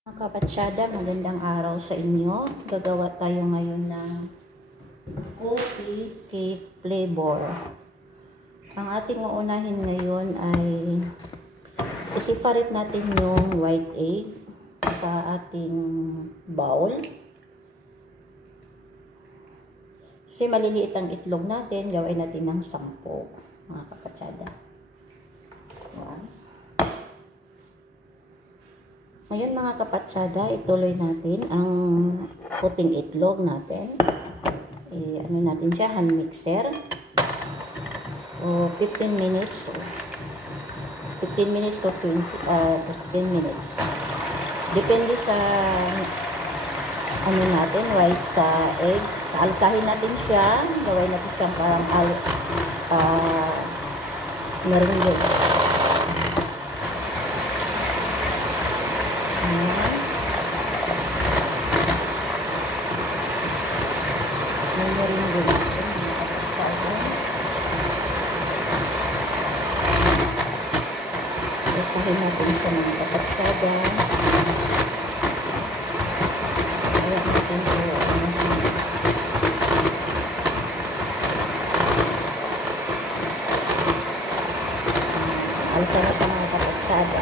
Mga kabatsyada, magandang araw sa inyo. Gagawa tayo ngayon ng coffee cake flavor. Ang ating uunahin ngayon ay i-separate natin yung white egg sa ating bowl. Kasi maliliit ang itlog natin, gawin natin ng 10, mga kabatsyada. Ngayon mga kapatsyada, ituloy natin ang puting itlog natin. Ano natin siya, hand mixer. O 15 minutes. 15 minutes to 15 minutes. Depende sa ano natin, white egg. Alsahin natin siya. Gawin natin siyang parang meringue. Isahin natin siya mga kapatsada. Kaya natin po alsa natin mga kapatsada.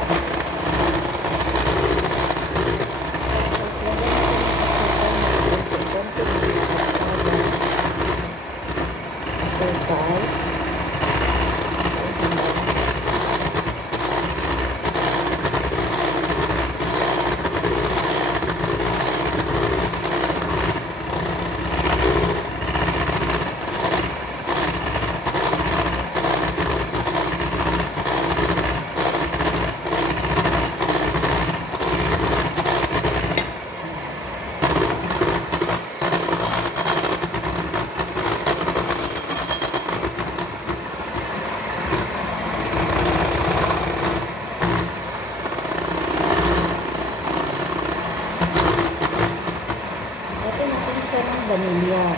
Vanilla.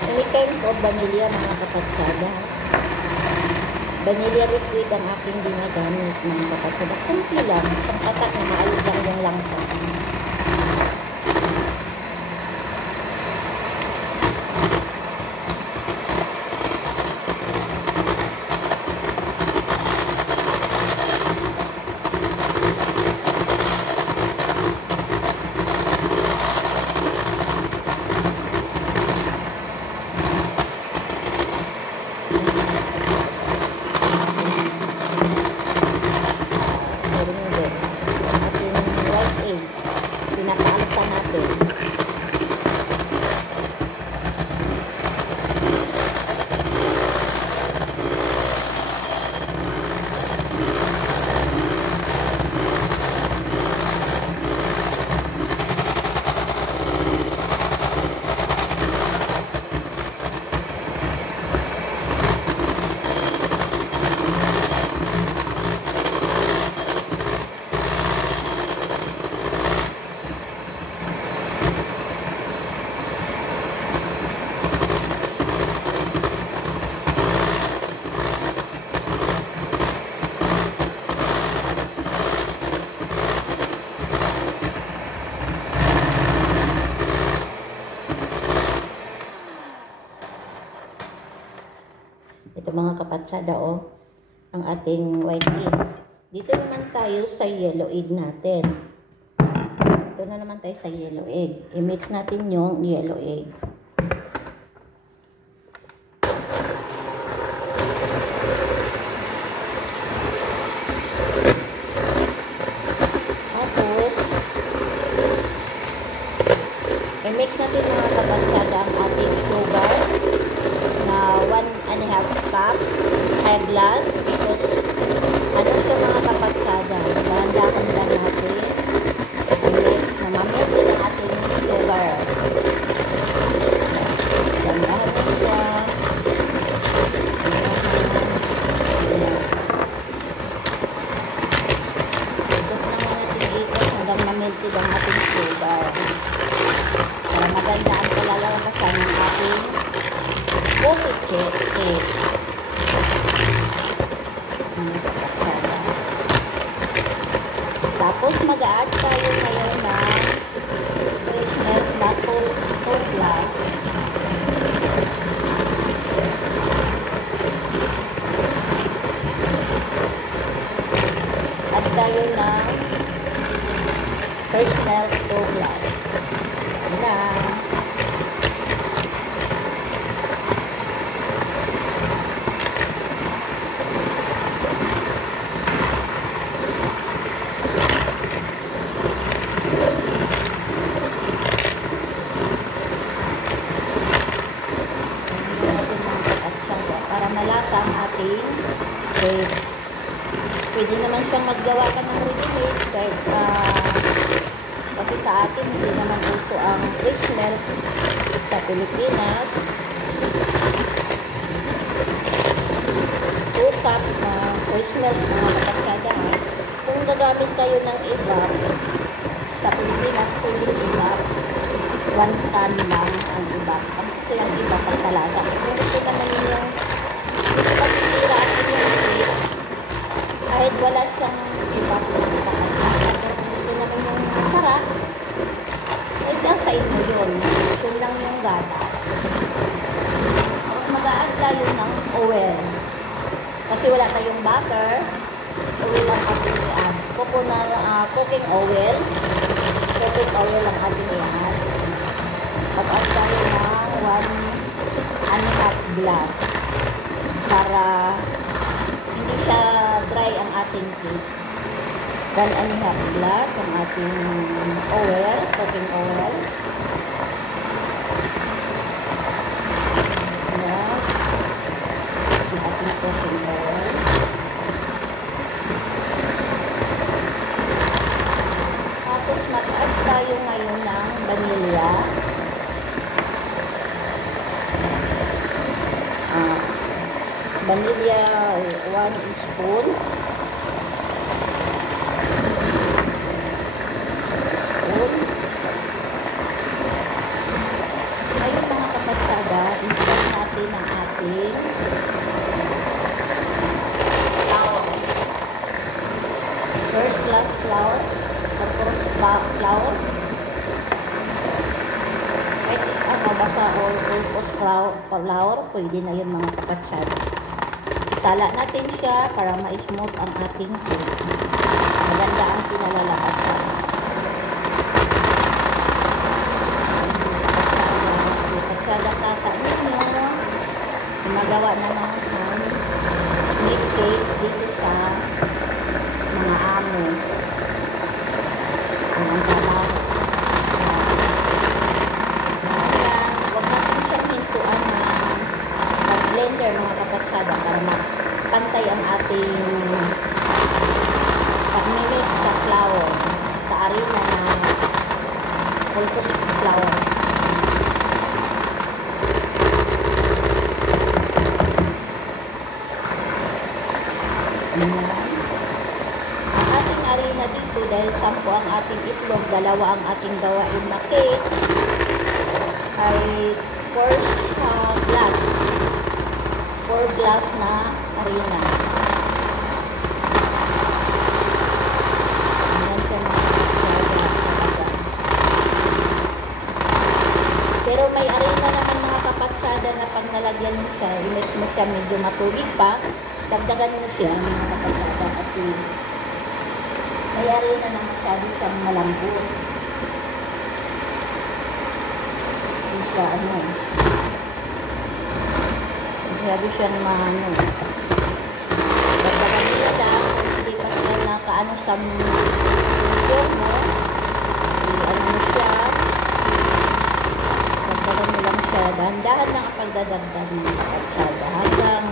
3 kinds of vanilla mga kapatsada. Vanilla liquid ang aking ginagamit mga kapatsada. Kunti lang, pangkatak na maalog lang yung langsa. Ito mga kapatsada, ang ating white egg. Dito naman tayo sa yellow egg natin. Ito na naman tayo sa yellow egg. I-mix natin yung yellow egg. Tapos, i-mix natin mga kapatsada ang ating sugar na 1.5 cup, high glass, because ano siya mga kapatsada, dahan-dahan lang natin i-mix na mamit ang ating sugar. mag-add tayo ngayon ng fresh milk na 2 glass. Add tayo ng fresh milk 2 glass. Ayan na. Para malasa ang ating cake. Pwede naman siyang maggawa ka ng ready-made kahit kasi sa atin hindi naman uso ang fresh milk sa Pilipinas. 2 cup na fresh milk mga kapatid. Kung gagamit kayo ng iba sa Pilipinas, pwede iba 1 can lang ang iba. Kasi ang iba pagkalasa. Kung gusto naman yung pagkira at yung kahit wala siyang iba gusto naman yung masarap, ay lang sa inyo yun. Yun lang yung gatas. Tapos mag-a-add tayo ng oil. Kasi wala tayong butter, oil lang ating i-add. Cooking oil. Cooking oil lang ating i-add. Mag-add tayo ng 1.5 glass para hindi siya dry ang ating cake. 1.5 glass ang ating oil, cooking oil. Ayan. Ang ating cooking oil. Tapos mag-add tayo ngayon ng vanilla. Vanilla 1 spoon. Ayun mga kapatsada, i-start natin ang ating flour. First glass flour. Tapos flour. Basta flour, pwede na yun mga kapatsada. Isala natin siya para ma-smooth ang ating cake. Maganda ang pinalalabasan. Kapatsada katain nyo, gumagawa naman ng meat cake dito sa mga amo. Ang trabaho. Blender mga kapatsada para mapantay ang ating pag-mix sa flour, sa harina na all-purpose flour. Ang ating harina dito, dahil 10 ang ating itlog, 2 ang ating gawain na cake, ay first glass. 4 glass na harina. Ayan siya pero may harina naman mga kapatsada na pag nalagyan mo siya, i-mix mo siya medyo matubig pa, dagdagan mo siya mga kapatsada kasi may harina na masyado siyang malambot. Hindi siya masyado siyang dagdagan nila lang kung hindi pa siya nakaano sa medium mo, i-ano mo siya, dagdagan mo lang siya, dahan-dahan lang ang pagdadagdag ng kapatsada hanggang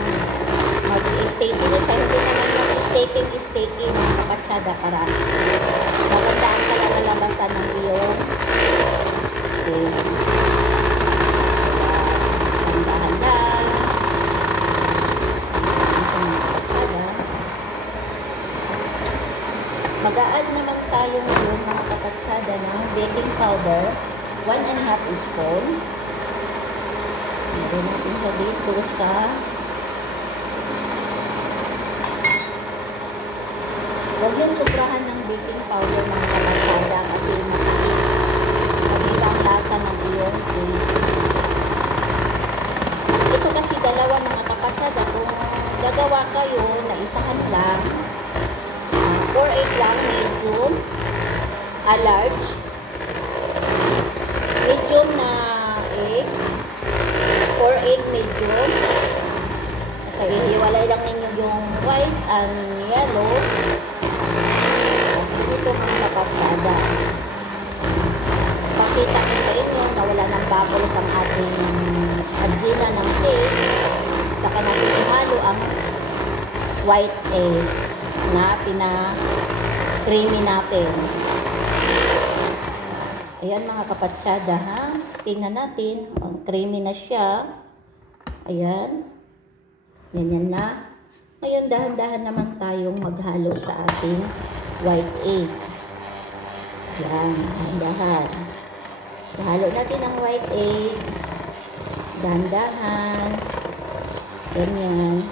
mag-staking. Pero hindi naman mag-staking ng kapatsada para maganda ang kalalabasan ng iyong dahan-dahan mag-a-add naman tayo ngayon mga kapatsada ng baking powder 1.5 spoon. Meron natin siya dito sa huwag yung sobrahan ng baking powder mga kapatsada kasi maganda ang lasa ng iyong cake. Ito kasi dalawa mga kapatsada. Kung gagawa kayo na isahan lang, 4 egg lang, medium, large, medium na egg, 4 egg medium. So, ihiwalay lang ninyo yung white and yellow. Dito mga kapatsada. Pakita ko sa inyo na wala ng bubbles ang ating harina ng cake. Saka natin ihalo ang white egg na pina-creamy natin. Ayan mga kapatsada ha. Tingnan natin. Ang creamy na siya. Ayan. Ganyan na. Ngayon dahan-dahan naman tayong maghalo sa ating white egg. Ayan. Dahan-dahan. Ihalo natin ang white egg. Dahan-dahan. Ganyan.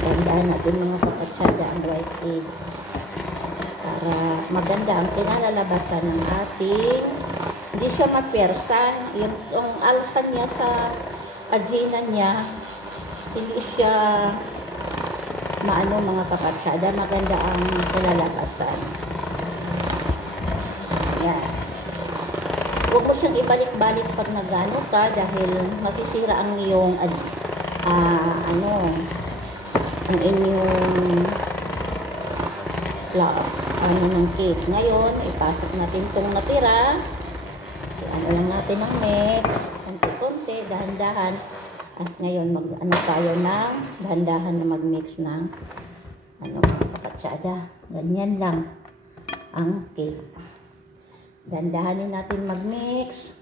Dahan-dahan natin mga kapatsada ang white egg. Para maganda ang kinalalabasan ng ating, hindi siya mapersa. Yung alsan niya sa harina niya, hindi siya maano mga kapatsada. Maganda ang kinalalabasan. Yan. Huwag mo siyang ibalik-balik pag nagano ka dahil masisira ang iyong ang inyong ng cake. Ngayon, ipasok natin itong natira. Ano lang natin ang mix. Konti-konti, dahan-dahan. At ngayon, tayo ng dahan-dahan na mag-mix ng kapatsada. Ganyan lang ang cake. Dahan-dahanin natin mag-mix.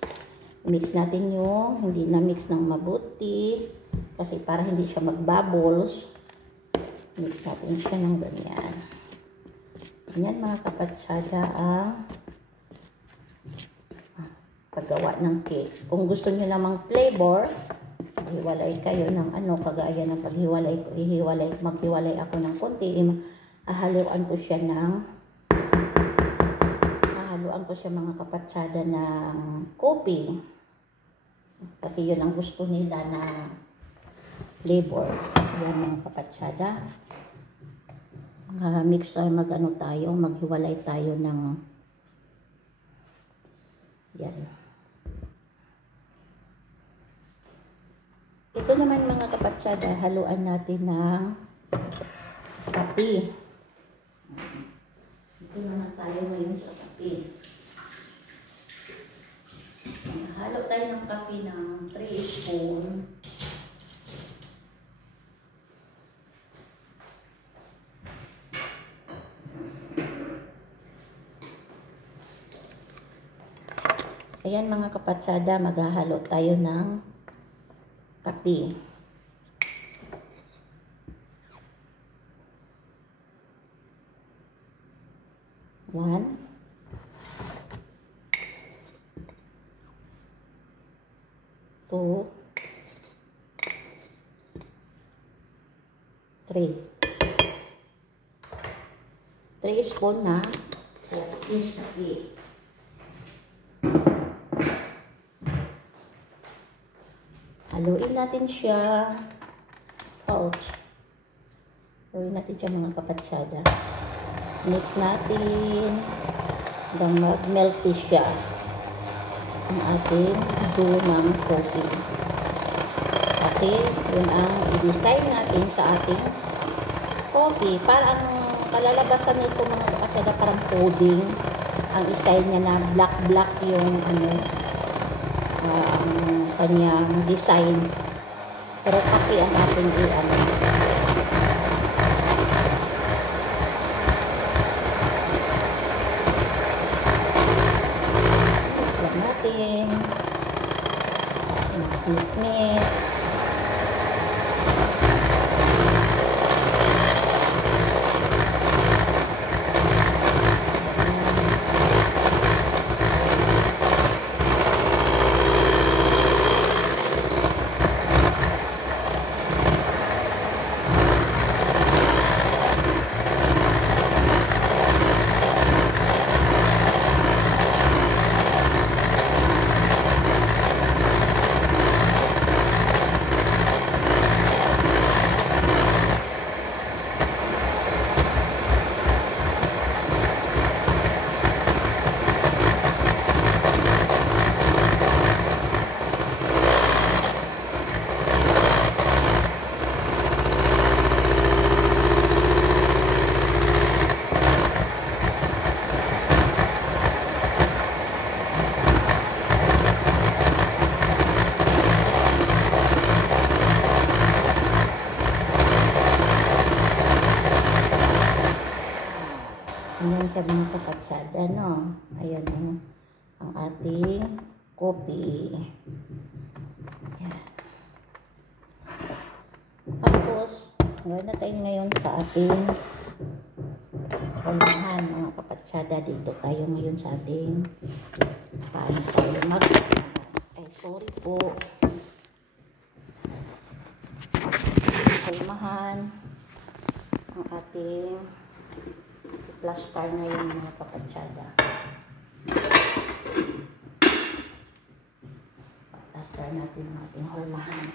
Mix natin yung hindi na mix ng mabuti. Kasi para hindi siya mag-bubbles. Mix natin siya ng ganyan. Ganyan mga kapatsada ang paggawa ng cake. Kung gusto nyo namang flavor, hiwalay kayo ng kagaya ng paghiwalay ko. Maghiwalay ako ng konti. Hahaluan ko siya mga kapatsada ng kopi. Kasi yun ang gusto nila na flavor. Yan mga kapatsada. Maghiwalay tayo ng yan. Ito naman mga kapatsada, haluan natin ng kape. Ito naman tayo ngayon sa kape. Halo tayo ng kape ng 3 spoon. Ayan mga kapatsada, maghahalo tayo ng kape. One. Two. Three. 3 spoon na kape. Haluin natin siya. Haluin natin siya mga kapatsada. Mix natin hanggang mag-melty siya ang ating dough ng coffee. Kasi yun ang i-design natin sa ating coffee. Parang kalalabasan nito mga kapatsada, parang pudding. Ang style niya na black yung kanyang design. Pero kape ang ating mix. Ayan siya mga kapatsada, no? Ayan ang ating kopi. Ayan. Tapos, gawin na tayo ngayon sa ating unahan mga kapatsada. Dito tayo ngayon sa ating paano tayo sorry po. Kulmahan ang ating plaster ngayon mga kapatsada. Plaster natin ang ating hulmahan.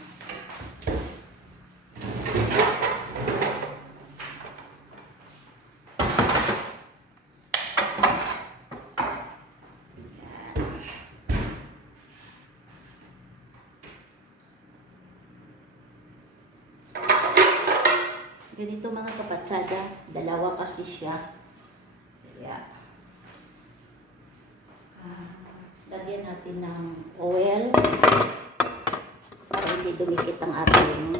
Ganito mga kapatsada, dalawa kasi siya. Kaya, lagyan natin ng oil para hindi dumikit ang ating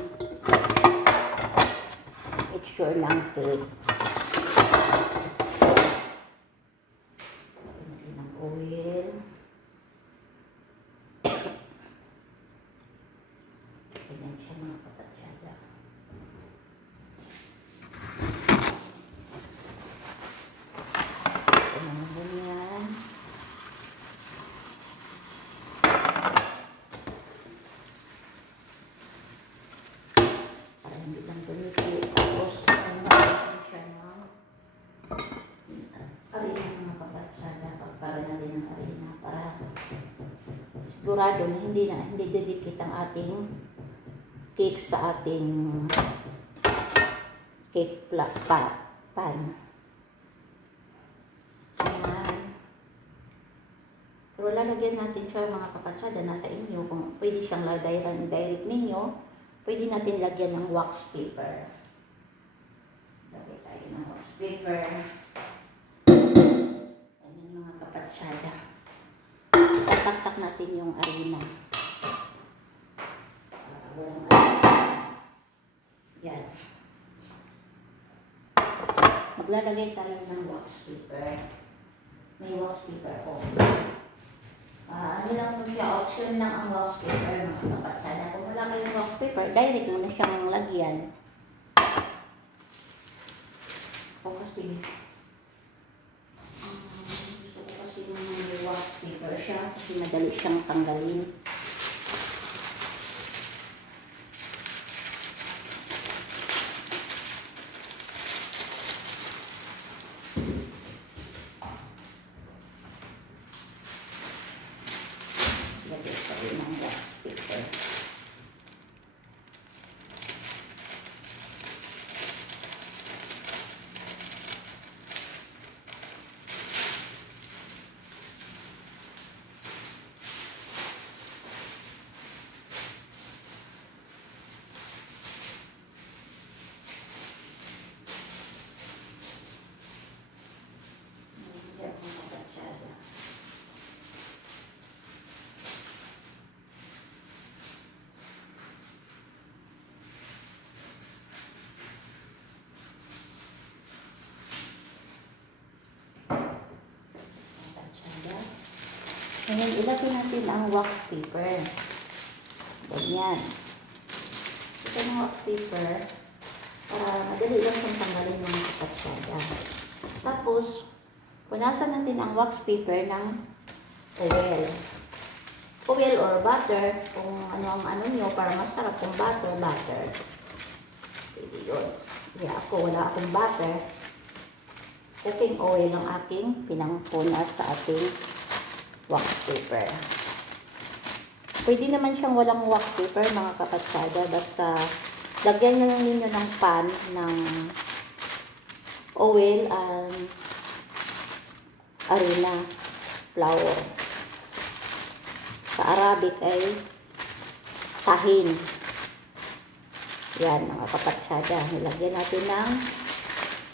mixture ng cake. Lagyan natin ng oil. Ganyan siya mga kapatsada. Sigurado na hindi didikit ang ating cake sa ating cake pan. Ayan. Pero lalagyan natin siya mga kapatsada, nasa inyo kung pwede siyang direct ninyo, pwede natin lagyan ng wax paper. Lagay tayo ng wax paper. Ayan mga kapatsada. Tatak natin yung arena. Yan. Maglalagay tayo ng wax paper. May wax paper po. Ano lang po siya, option lang ang wax paper mga kapatsada. Kung wala kayong wax paper, direct mo na siyang lagyan. O kasi may wax paper siya kasi madali siyang tanggalin. Lagyan tayo ng wax paper. Ngayon, ilagay natin ang wax paper. Ganyan. Ito ang wax paper para madali lang siyang tanggalin ng kapatsada. Tapos, punasan natin ang wax paper ng oil. Oil or butter, kung ano ang ano nyo, para masarap kung butter. Pwede yun. Kaya ako, wala akong butter. Cooking oil ang aking pinangpunas sa ating wax paper. Pwede naman siyang walang wax paper mga kapatsada, basta lagyan nyo lang ninyo ng pan ng oil and arena flour. Sa Arabic ay tahin. Yan mga kapatsada, nilagyan natin ng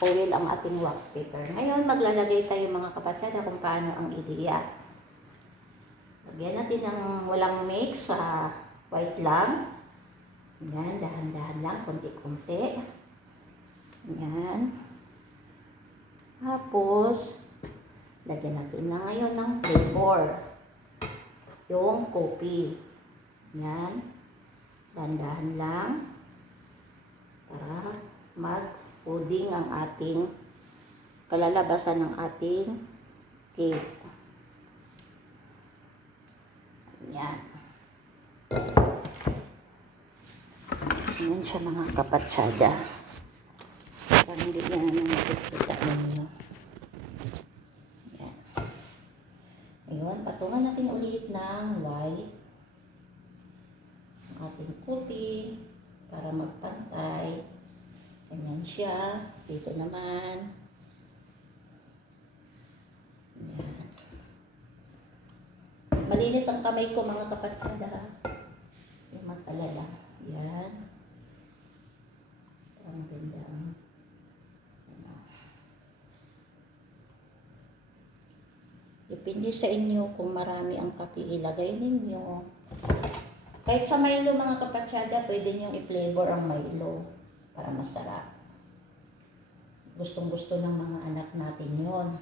oil ang ating wax paper. Ngayon maglalagay tayo mga kapatsada kung paano ang ideya. Lagyan natin ng walang mix sa white lang. Yan, dahan-dahan lang, konti-konti. Yan. Tapos, lagyan natin na ngayon ng flavor. Yung coffee. Yan. Dandahan lang. Para mag-pudding ang ating kalalabasan ng ating cake. Yan. Yan siya mga kapatsyada. Parang hindi yan ang nakikita ninyo. Yan. Ayun, patungan natin ulit ng white ang ating coffee para magpantay. Ganyan siya. Dito naman. Yan. Malinis ang kamay ko mga kapatsyada. Yung matalala. Yan. Ang ganda. Depende sa inyo kung marami ang kape ilagay ninyo. Kahit sa Milo mga kapatsyada, pwede nyo i-flavor ang Milo para masarap. Gustong gusto ng mga anak natin yon,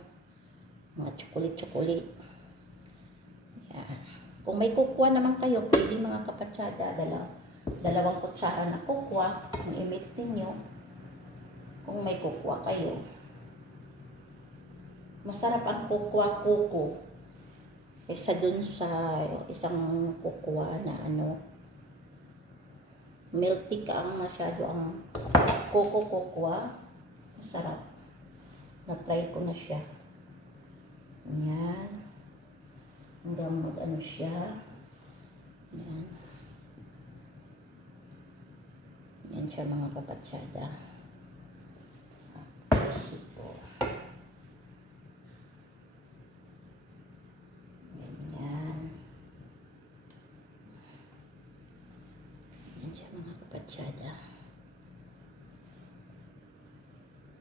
mga chocolate. Yan. Kung may kukwa naman kayo, pwede mga kapatsyada, dalawang kutsara na kukwa, ang i-mix ninyo. Kung may kukwa kayo. Masarap ang kukwa kuko. Kaysa dun sa isang kukwa na milky ka ang masyado ang kukwa. Masarap. Na-try ko na siya. Yan. Hanggang siya. Yan. Yan siya mga kapatsyada. Tapos ito. Ganyan. Yan siya mga kapatsyada.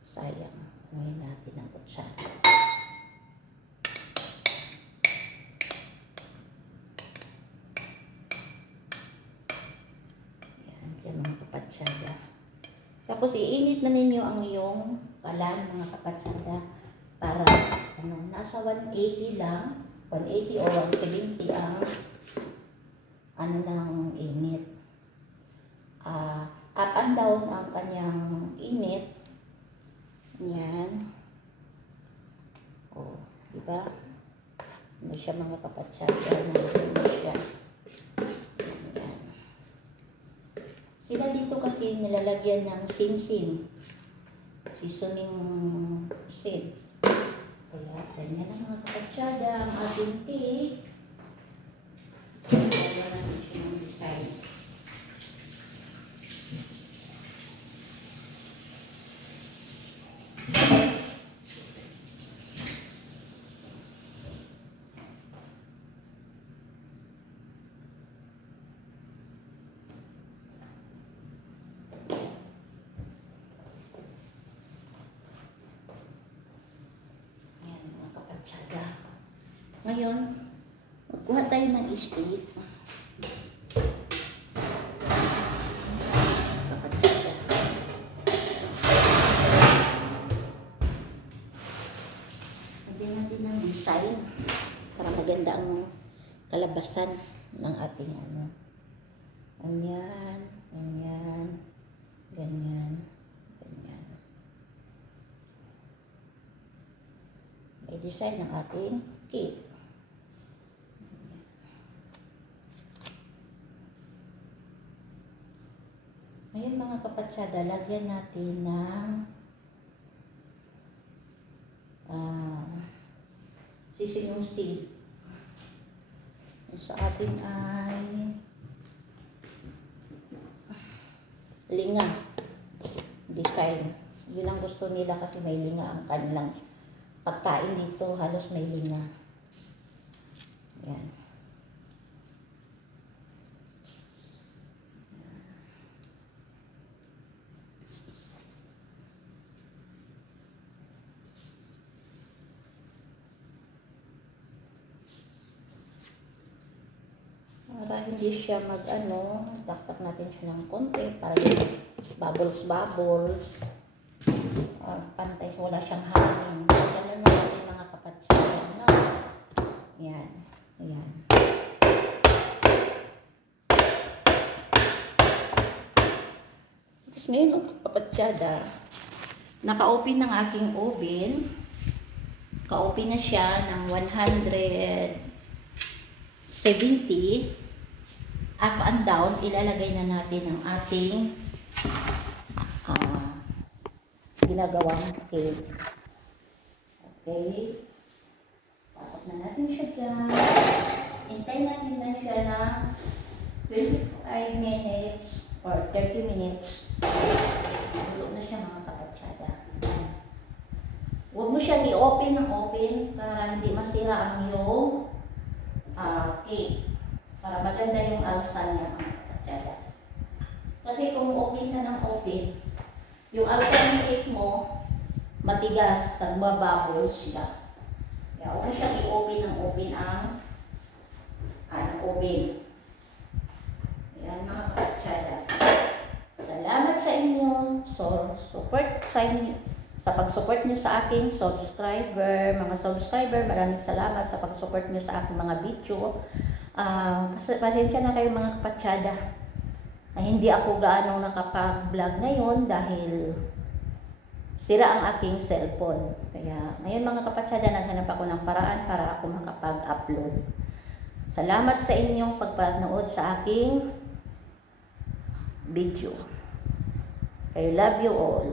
Sayang. Kunin natin ang kutsara. Tapos iinit na ninyo ang iyong kalan mga kapatsyada para nasa 180 lang, 180 o 170 ang ng init. Up and down ang kanyang init. Yan. Oh, di ba? Ano siya mga kapatsyada, ano siya. Sila dito kasi nilalagyan ng sing-sing, seasoning seed. Kaya, ganyan ang mga kapatsyada, ang ating cake. Kaya natin siya ng design. Ngayon, magkuha tayo ng stick. Lagyan natin ng design para maganda ang kalabasan ng ating ganyan, ganyan, ganyan, ganyan. May design ng ating cake. Ngayon mga kapatsyada, lagyan natin ng sisig seed. Sa atin ay linga design. Yun ang gusto nila kasi may linga ang kanilang pagkain dito. Halos may linga. Yan. Para hindi siya taktak natin siya ng konti para yung bubbles. Pantay, wala siyang hangin. Ngayon, ang kapatsyada, naka-open ng aking oven. Ka-open na siya ng 170. Up and down, ilalagay na natin ang ating ginagawang cake. Okay. Pasok na natin siya dyan. Hintay natin na siya na 25 minutes or 30 minutes. Tulog na siya mga kapatsyada. Huwag mo siya i-open ng open para hindi masira ang iyong cake. Para maganda yung alsa niya mga kapatsyada. Kasi kung open ka ng open, yung alsa ng cake mo, matigas, nagbabubbles siya. Kaya huwag mo siya i-open ng open ang oven. Ayan mga kapatsyada. Salamat sa inyo. Sa pag-support nyo sa aking subscriber. Mga subscriber, maraming salamat sa pag-support nyo sa aking mga video. Pasensya na kayo mga kapatsyada. Hindi ako gaano nakapag-vlog ngayon dahil sira ang aking cellphone. Kaya ngayon mga kapatsyada, naghanap ako ng paraan para ako makapag-upload. Salamat sa inyong pagpanood sa aking video. I love you all.